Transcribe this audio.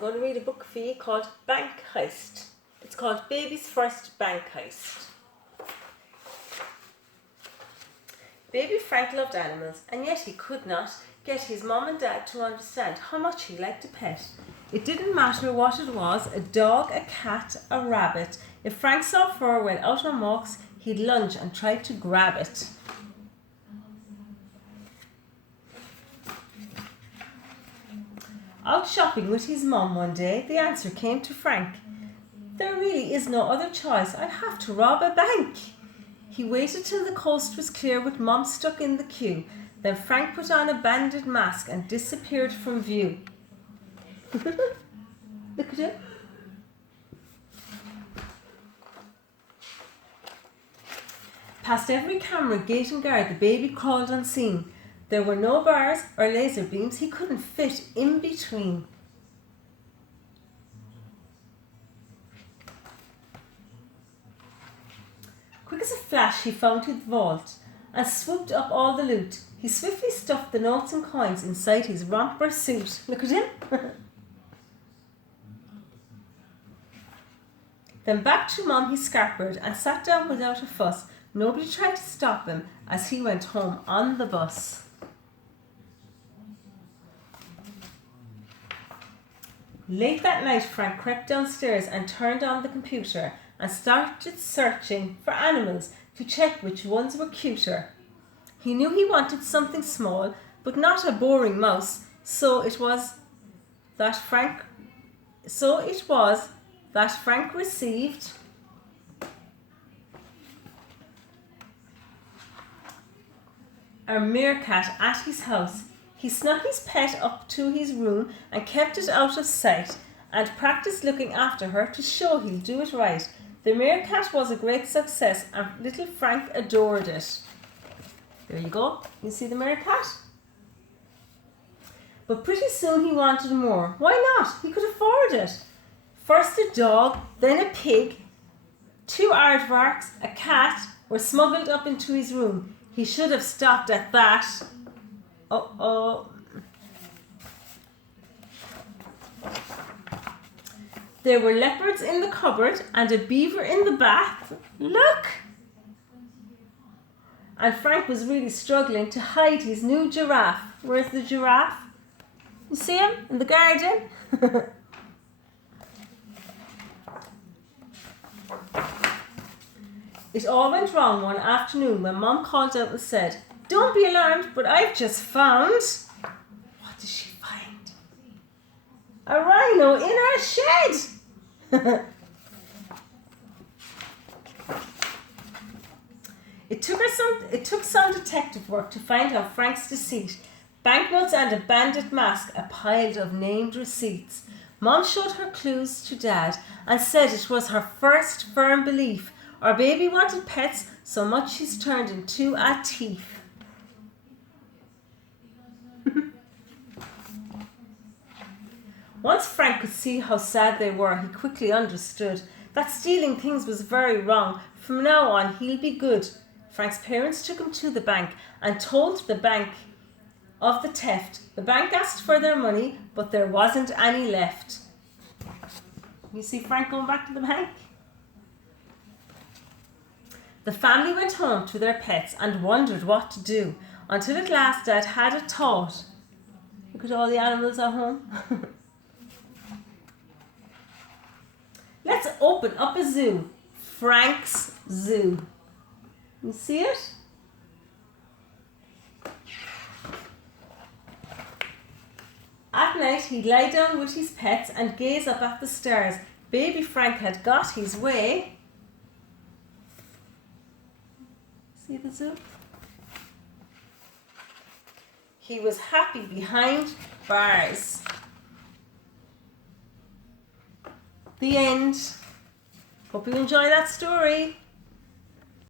going to read a book for you called Bank Heist. It's called Baby's First Bank Heist. Baby Frank loved animals, and yet he could not get his mom and dad to understand how much he liked a pet. It didn't matter what it was, a dog, a cat, a rabbit. If Frank saw fur or went out on walks, he'd lunge and try to grab it. Out shopping with his mum one day, the answer came to Frank. There really is no other choice. I'd have to rob a bank. He waited till the coast was clear with Mum stuck in the queue. Then Frank put on a bandit mask and disappeared from view. Look at it. Past every camera, gate and guard, the baby crawled unseen. There were no bars or laser beams. He couldn't fit in between. Quick as a flash, he found his vault and swooped up all the loot. He swiftly stuffed the notes and coins inside his romper suit. Look at him. Then back to Mum he scampered and sat down without a fuss. Nobody tried to stop him as he went home on the bus. Late that night, Frank crept downstairs and turned on the computer and started searching for animals to check which ones were cuter. He knew he wanted something small, but not a boring mouse, so it was that Frank received a meerkat at his house. He snuck his pet up to his room and kept it out of sight and practiced looking after her to show he'll do it right. The meerkat was a great success and little Frank adored it. There you go. You see the meerkat? But pretty soon he wanted more. Why not? He could afford it. First a dog, then a pig, 2 aardvarks, a cat were smuggled up into his room. He should have stopped at that. Uh-oh. There were leopards in the cupboard and a beaver in the bath. Look! And Frank was really struggling to hide his new giraffe. Where's the giraffe? You see him in the garden? It all went wrong one afternoon when Mum called out and said, "Don't be alarmed, but I've just found..." What did she find? A rhino in our shed! It took some detective work to find out Frank's deceit. Banknotes and a bandit mask, a pile of named receipts. Mum showed her clues to Dad and said it was her first firm belief. Our baby wanted pets so much she's turned into a thief. Once Frank could see how sad they were, he quickly understood that stealing things was very wrong. From now on, he'll be good. Frank's parents took him to the bank and told the bank of the theft. The bank asked for their money, but there wasn't any left. You see Frank going back to the bank? The family went home to their pets and wondered what to do, until at last Dad had a thought. Look at all the animals at home. Let's open up a zoo. Frank's Zoo. You see it? At night he'd lie down with his pets and gaze up at the stars. Baby Frank had got his way. See the zoo? He was happy behind bars. The end. Hope you enjoy that story.